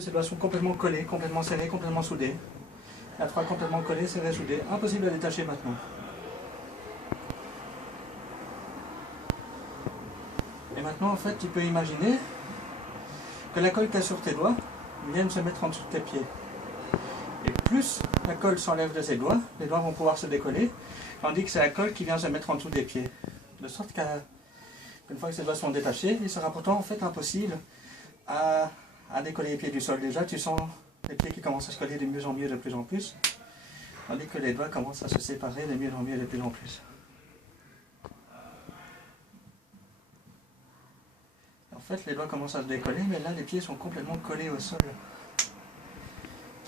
Ces doigts sont complètement collés, complètement serrés, complètement soudés. La 3 complètement collés, serrés, soudés. Impossible à détacher maintenant. Et maintenant, en fait, tu peux imaginer que la colle qu'il y a sur tes doigts vienne se mettre en dessous de tes pieds. Et plus la colle s'enlève de ses doigts, les doigts vont pouvoir se décoller, tandis que c'est la colle qui vient se mettre en dessous des pieds. De sorte qu'une fois que ces doigts sont détachés, il sera pourtant en fait impossible à décoller les pieds du sol. Déjà, tu sens les pieds qui commencent à se coller de mieux en mieux, de plus en plus, tandis que les doigts commencent à se séparer de mieux en mieux, de plus en plus. En fait, les doigts commencent à se décoller, mais là, les pieds sont complètement collés au sol.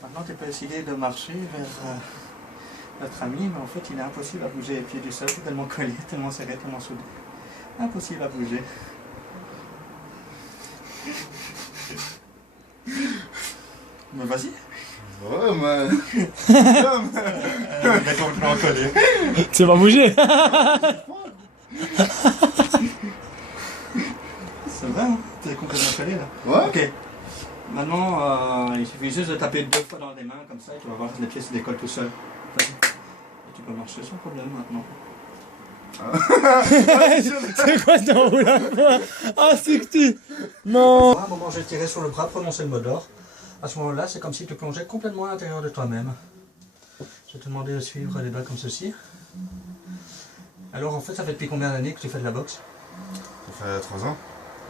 Maintenant, tu peux essayer de marcher vers notre ami, mais en fait, il est impossible à bouger les pieds du sol, tellement collés, tellement serrés, tellement soudés. Impossible à bouger. Mais vas-y. Ouais, mais... Il est complètement collé. Tu vas bouger. C'est vrai, hein? T'es complètement collé là. Ouais. Ok. Maintenant, il suffit juste de taper 2 fois dans les mains, comme ça, et tu vas voir que les pieds se décollent tout seuls. Et tu peux marcher sans problème maintenant. C'est quoi ce enroulage? Ah, c'est que tu... Non. À un moment, j'ai tiré sur le bras, prononcé le mot d'or. À ce moment-là, c'est comme si tu plongeais complètement à l'intérieur de toi-même. Je vais te demander de suivre les doigts comme ceci. Alors, en fait, ça fait depuis combien d'années que tu fais de la boxe? Ça fait 3 ans.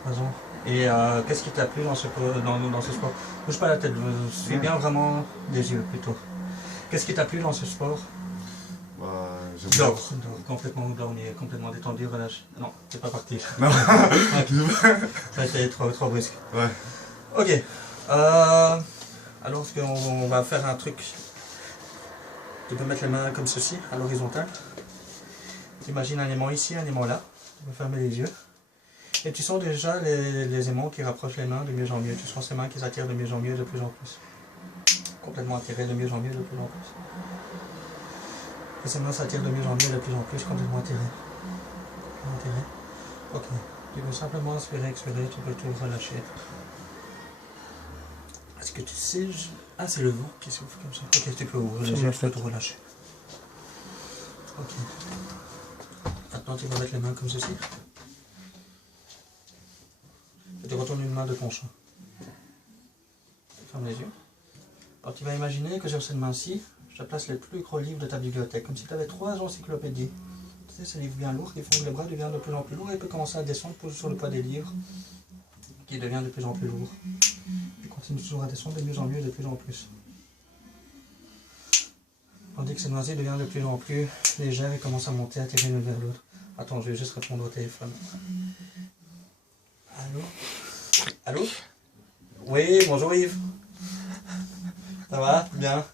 3 ans. Et qu'est-ce qui t'a plu dans ce sport? Bouge pas la tête, suis bien vraiment des yeux plutôt. Qu'est-ce qui t'a plu dans ce sport? Bah, j'aime Dors, bien. complètement endormi, complètement détendu, relâche. Non, c'est pas parti. Non. Ça a été trop brusque. Ouais. Ok. Alors on va faire un truc. Tu peux mettre les mains comme ceci, à l'horizontale. Tu imagines un aimant ici, un aimant là. Tu peux fermer les yeux. Et tu sens déjà les aimants qui rapprochent les mains de mieux en mieux. Tu sens ces mains qui s'attirent de mieux en mieux, de plus en plus. Complètement attirées de mieux en mieux, de plus en plus. Et ces mains s'attirent de mieux en mieux, de plus en plus, complètement attirées. Ok. Tu peux simplement inspirer, expirer, tu peux tout relâcher. Est-ce que tu sais... Ah, c'est le vent qui souffle comme ça. Ok, tu peux ouvrir les yeux, tu peux tout relâcher. Ok. Maintenant, tu vas mettre les mains comme ceci. Et tu retournes une main de ton champ. Ferme les yeux. Alors, tu vas imaginer que sur cette main-ci, je te place les plus gros livres de ta bibliothèque, comme si tu avais 3 encyclopédies. Tu sais, ces livres bien lourds qui font que le bras devient de plus en plus lourd et peut commencer à descendre sur le poids des livres, qui devient de plus en plus lourd. Il continue toujours à descendre de mieux en mieux, de plus en plus. Tandis que cette main-ci devient de plus en plus légère et commence à monter, à tirer l'une vers l'autre. Attends, je vais juste répondre au téléphone. Allô? Allô? Oui, bonjour Yves. Ça va? Bien?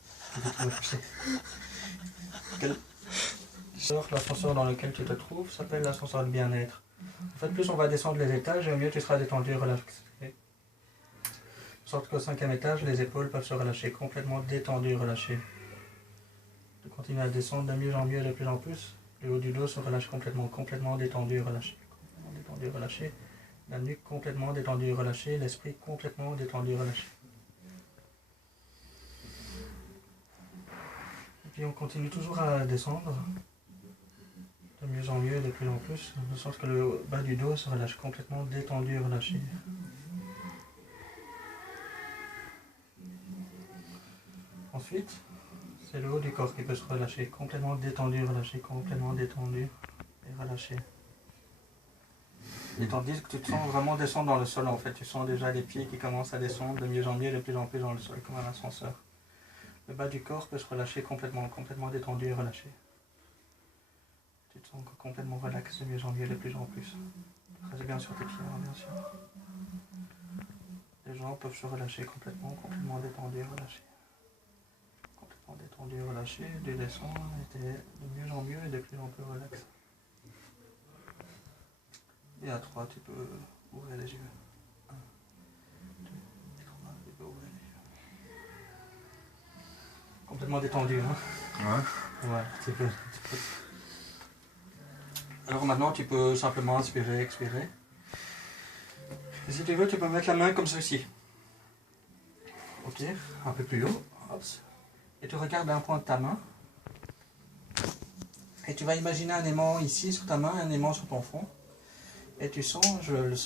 L'ascenseur dans lequel tu te trouves s'appelle l'ascenseur de bien-être. En fait, plus on va descendre les étages, et au mieux tu seras détendu et relaxé. De sorte qu'au 5e étage, les épaules peuvent se relâcher, complètement détendues et relâchées. Tu continues à descendre de mieux en mieux, de plus en plus. Le haut du dos se relâche complètement détendu et relâché. Complètement détendu et relâché. La nuque complètement détendue et relâchée, l'esprit complètement détendu et relâché. Et puis on continue toujours à descendre, de mieux en mieux, de plus en plus, de sorte que le bas du dos se relâche complètement détendu et relâché. Ensuite, c'est le haut du corps qui peut se relâcher, complètement détendu, relâché, complètement détendu et relâché. Et tandis que tu te sens vraiment descendre dans le sol en fait, tu sens déjà les pieds qui commencent à descendre de mieux en mieux, de plus en plus dans le sol, comme un ascenseur. Le bas du corps peut se relâcher complètement détendu et relâché. Tu te sens complètement relax, de mieux en mieux, de plus en plus. Reste bien sur tes pieds, hein, bien sûr. Les jambes peuvent se relâcher complètement détendu et relâché. Complètement détendu et relâché, tu descends, et t'es de mieux en mieux et de plus en plus relax. Et à 3, tu peux ouvrir les yeux. 1, 2, 3, tu peux ouvrir les yeux. Complètement détendu, hein? Ouais. Ouais, tu peux. Alors maintenant, tu peux simplement inspirer, expirer. Et si tu veux, tu peux mettre la main comme ceci. Ok, un peu plus haut. Hop. Et tu regardes un point de ta main. Et tu vas imaginer un aimant ici sur ta main, un aimant sur ton front. Et tu sens, tu le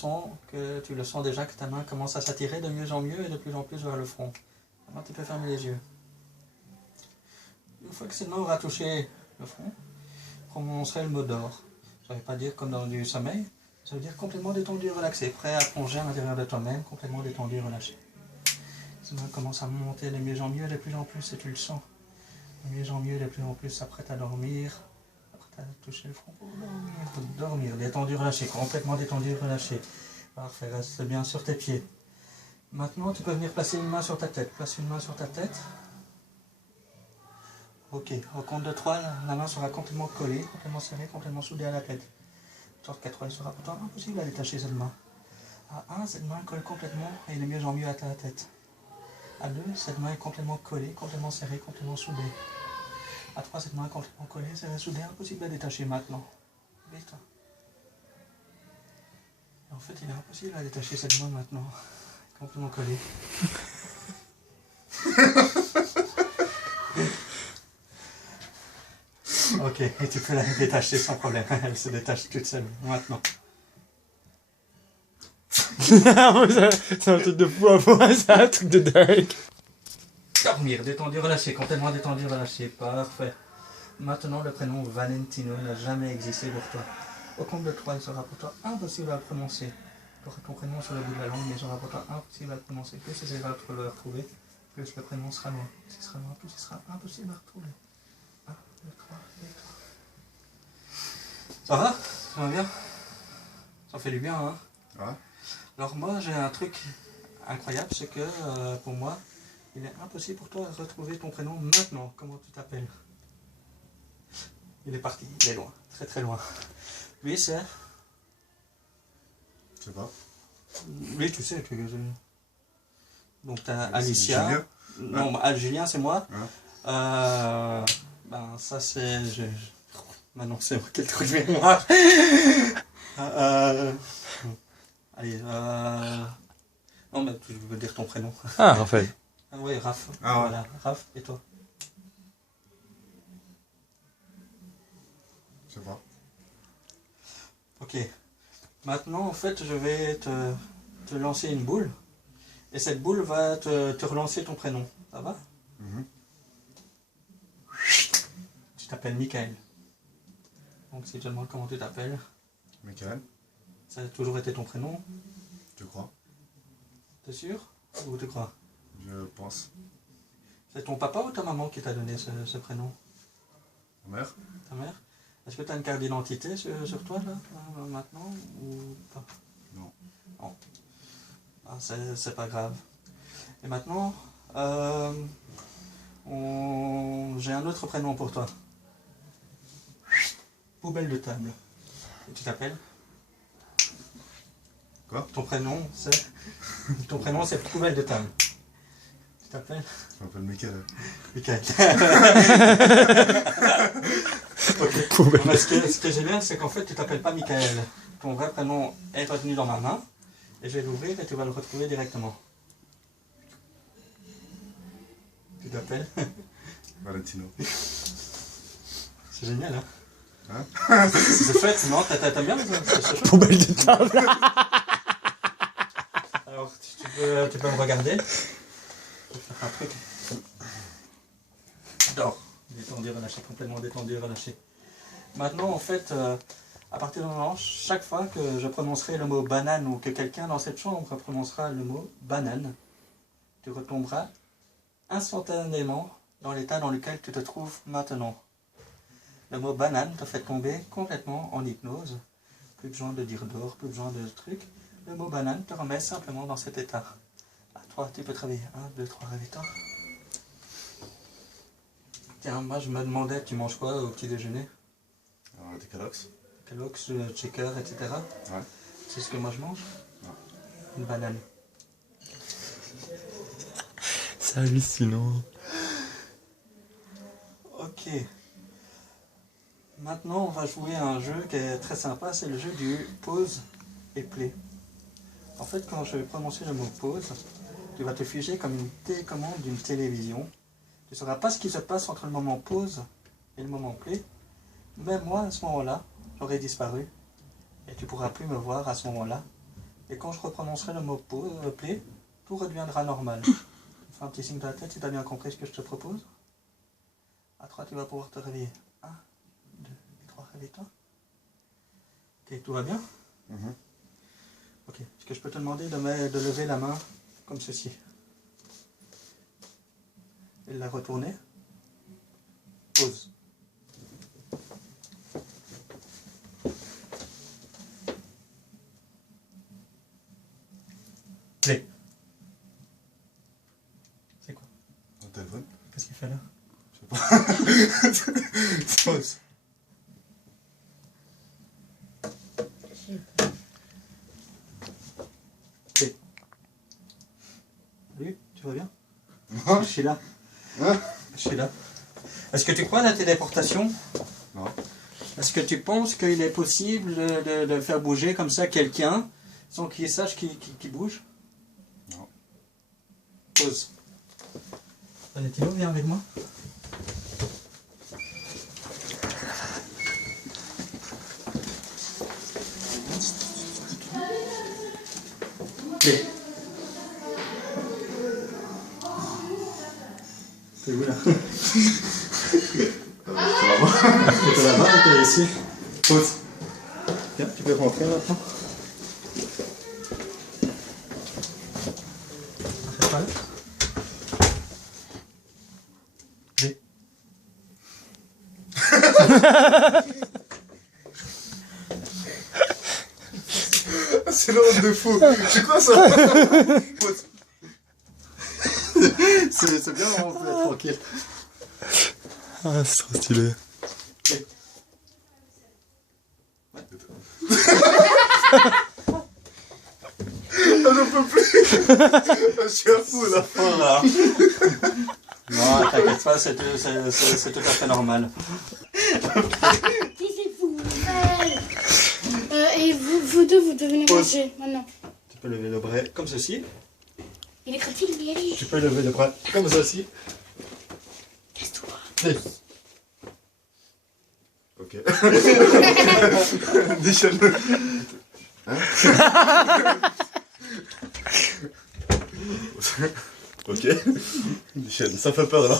sens déjà que ta main commence à s'attirer de mieux en mieux et de plus en plus vers le front. Maintenant tu peux fermer les yeux. Une fois que cette main aura touché le front, on prononcerait le mot d'or. Ça ne veut pas dire comme dans du sommeil, ça veut dire complètement détendu, relaxé, prêt à plonger à l'intérieur de toi-même, complètement détendu, relâché. Cette main commence à monter de mieux en mieux, de plus en plus, et tu le sens. De mieux en mieux, de plus en plus, s'apprête à dormir. Apprête à toucher le front pour dormir, détendu, relâché, complètement détendu, relâché. Parfait, reste bien sur tes pieds. Maintenant, tu peux venir placer une main sur ta tête. Place une main sur ta tête. Ok, au compte de 3, la main sera complètement collée, complètement serrée, complètement soudée à la tête. Sur 4, il sera pourtant impossible à détacher cette main. À 1, cette main colle complètement et de mieux en mieux à ta tête. À 2, cette main est complètement collée, complètement serrée, complètement soudée. À 3, cette main est complètement collée, serrée, soudée, impossible à détacher maintenant. Vite. En fait, il est impossible à détacher cette main maintenant. Complètement collée. Ok, et tu peux la détacher sans problème. Elle se détache toute seule, maintenant. C'est un truc de fou à moi, c'est un truc de dingue. Dormir, détendu, relâché, complètement détendu, relâché. Parfait. Maintenant, le prénom Valentino n'a jamais existé pour toi. Au compte de 3, il sera pour toi impossible à le prononcer. Tu auras ton prénom sur le bout de la langue, mais il sera pour toi impossible à le prononcer. Plus tu essaieras de le retrouver, plus le prénom sera loin. Plus il sera loin, plus il sera impossible à retrouver. 1, 2, 3, et 3. Ça va? Ça va bien? Ça fait du bien, hein? Ouais. Alors moi, j'ai un truc incroyable, c'est que pour moi, il est impossible pour toi de retrouver ton prénom maintenant. Comment tu t'appelles? Il est parti, il est loin, très très loin. Lui, c'est... Je sais pas. Lui, tu sais. Donc, tu as C'est Alicia. Julien. Non, Ouais. Julien, c'est moi. Ouais. Ben, ça, c'est... Maintenant, c'est moi qui ai le truc de mémoire. Allez, non, mais tu veux dire ton prénom. Ah, Raphaël. Ah oui, Raph. Ah ouais. Voilà, Raph, et toi? Je sais pas. Ok. Maintenant, en fait, je vais te lancer une boule. Et cette boule va te relancer ton prénom. Ça va? Mhm. Tu t'appelles Michael. Donc, si je te demande comment tu t'appelles, Michael, ça a toujours été ton prénom. tu crois? T'es sûr? Ou tu crois? Je pense. C'est ton papa ou ta maman qui t'a donné ce prénom? Ta mère? Ta mère? Est-ce que tu as une carte d'identité sur toi, là, maintenant? Ou pas? Non. Non. Ah, c'est pas grave. Et maintenant, j'ai un autre prénom pour toi. Poubelle de table. Et tu t'appelles? Quoi? Ton prénom, c'est... Ton prénom, c'est Poubelle de table. Tu t'appelles? Je m'appelle Michael. Michael. Ok. Poubelle. Mais ce qui est génial, c'est qu'en fait, tu t'appelles pas Michael. Ton vrai prénom est retenu dans ma main. Et je vais l'ouvrir et tu vas le retrouver directement. Tu t'appelles? Valentino. C'est génial, hein? Hein? C'est chouette, non? T'aimes bien? C'est chouette. Poubelle de table. Alors, tu peux me regarder. Je vais faire un truc. Dors. Détendu, relâché, complètement détendu, relâché. Maintenant, en fait, à partir de maintenant, chaque fois que je prononcerai le mot banane ou que quelqu'un dans cette chambre prononcera le mot banane, tu retomberas instantanément dans l'état dans lequel tu te trouves maintenant. Le mot banane te fait tomber complètement en hypnose. Plus besoin de dire d'or, plus besoin de trucs. Le mot banane te remet simplement dans cet état. À toi, tu peux travailler. 1, 2, 3, réveille-toi. Tiens, moi je me demandais, tu manges quoi au petit déjeuner? Alors, des Kellogg's. Kellogg's, Checker, etc. Ouais. C'est ce que moi je mange? Non. Une banane. C'est hallucinant. Ok. Maintenant, on va jouer à un jeu qui est très sympa, c'est le jeu du pause et play. En fait, quand je vais prononcer le mot pause, Tu vas te figer comme une télécommande d'une télévision. Tu ne sauras pas ce qui se passe entre le moment pause et le moment play. Même moi, à ce moment-là, j'aurai disparu. Et tu ne pourras plus me voir à ce moment-là. Et quand je reprononcerai le mot pause, play, tout redeviendra normal. Fais un petit signe de la tête si tu as bien compris ce que je te propose. À 3, tu vas pouvoir te réveiller. 1, 2, 3, réveille-toi. Ok, tout va bien? Ok, est-ce que je peux te demander de lever la main comme ceci? Et de la retourner. Pause. Play. C'est quoi? Un téléphone? Qu'est-ce qu'il fait là? Je sais pas. Pause. Play. Salut, tu vas bien? Hein? Je suis là. Hein? Je suis là. Est-ce que tu crois à la téléportation? Non. Est-ce que tu penses qu'il est possible de faire bouger comme ça quelqu'un sans qu'il sache qu'il bouge? Non. Pause. Valentino, viens avec moi. Play. T'es où là? T'es là-bas ou t'es ici? Pause. Tiens, tu peux rentrer maintenant. Fais pas là. Play. C'est le honte de fou. C'est quoi ça? Pause. C'est bien, on peut être tranquille. Ah, c'est trop stylé. Play. Ah, j'en peux plus. Je suis à fou là. Voilà. Non, t'inquiète pas, c'est tout à fait normal. Taisez-vous. Et vous deux, vous devenez manger maintenant. Tu peux lever le bras comme ceci. Il est tranquille, mais allez. Tu peux lever le bras comme ceci. Casse-toi. Play. Ok. Déchaîne. Ok. Déchaîne. Ça fait peur là.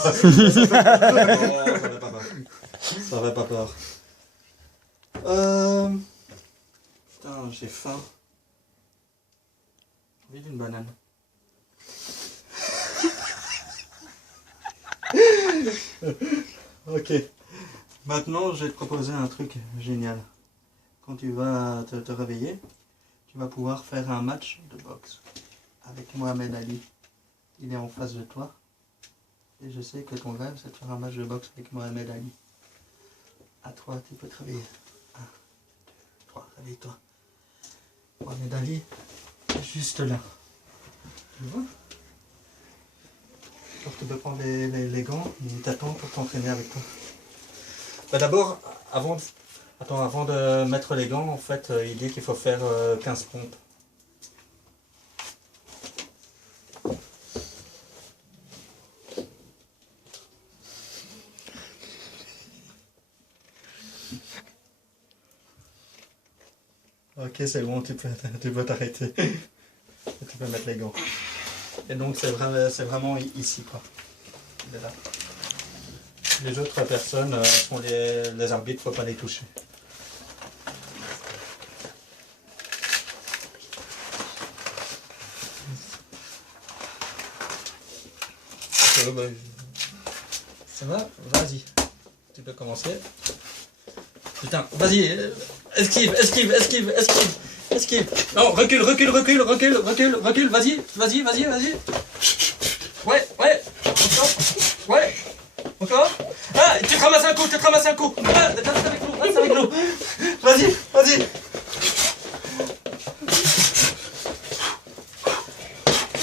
Ça va pas peur. Putain, j'ai faim. J'ai envie d'une banane. Ok. Maintenant, je vais te proposer un truc génial. Quand tu vas te réveiller, tu vas pouvoir faire un match de boxe avec Mohamed Ali. Il est en face de toi. Et je sais que ton rêve, c'est de faire un match de boxe avec Mohamed Ali. À toi, tu peux te réveiller. 1, 2, 3, réveille-toi. Mohamed Ali, juste là. Tu vois? Alors, tu peux prendre les gants, il t'attend pour t'entraîner avec toi. Bah d'abord, avant de mettre les gants, en fait, il dit qu'il faut faire 15 pompes. Ok, c'est bon, tu peux t'arrêter. Tu peux mettre les gants. Et donc c'est vraiment ici quoi. Il est là. Les autres personnes sont les arbitres, faut pas les toucher. Ça va? Vas-y. Tu peux commencer. Putain, vas-y. Esquive. Non, recule. Vas-y. Ouais. Encore. Ah, tu te ramasses un coup. Ah, reste avec nous. Vas-y.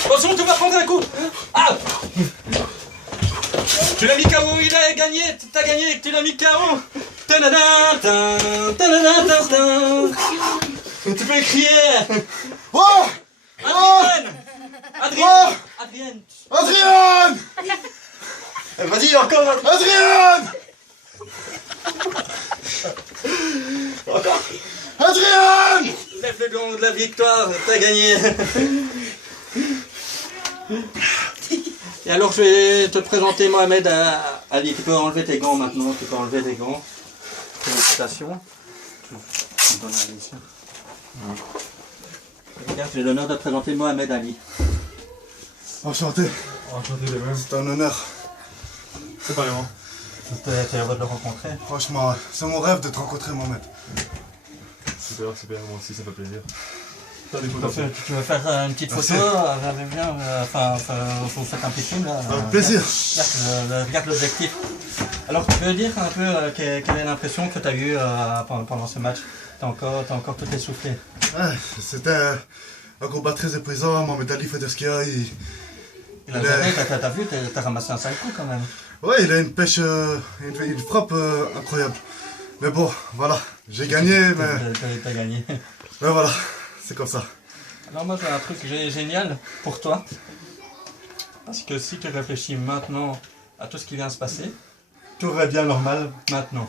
Attention, tu vas prendre un coup. Ah. Tu l'as mis KO, il a gagné. T'as gagné, tu l'as mis KO. Tu peux crier. Oh! Adrien, Adrien. Adrien! Vas-y, encore. Adrien! Encore. Adrien! Lève le gong de la victoire, t'as gagné. Et alors je vais te présenter Mohamed Ali. Tu peux enlever tes gants maintenant, tu peux enlever tes gants. Félicitations. Je donne à Alicia. Regarde, j'ai l'honneur de te présenter Mohamed Ali. Enchanté. Enchanté de même. C'est un honneur. C'est pas vraiment. T'es heureux de le rencontrer. Franchement, c'est mon rêve de te rencontrer, Mohamed. Super, super, moi aussi ça fait plaisir. T'as des Tu photos tu veux faire une petite photo bien, vous faites un petit film là. Avec plaisir. Regarde l'objectif. Alors tu peux dire un peu quelle est l'impression que tu as eue pendant ce match? T'es encore tout essoufflé. Ouais, c'était un combat très épuisant. Mohamed Ali Fedeskia, T'as vu, t'as ramassé un sale coup quand même. ouais, il a une pêche, une frappe incroyable. Mais bon, voilà, j'ai gagné, mais... T'as gagné. Mais voilà, c'est comme ça. Alors moi j'ai un truc génial pour toi. Parce que si tu réfléchis maintenant à tout ce qui vient de se passer, tout va bien normal maintenant.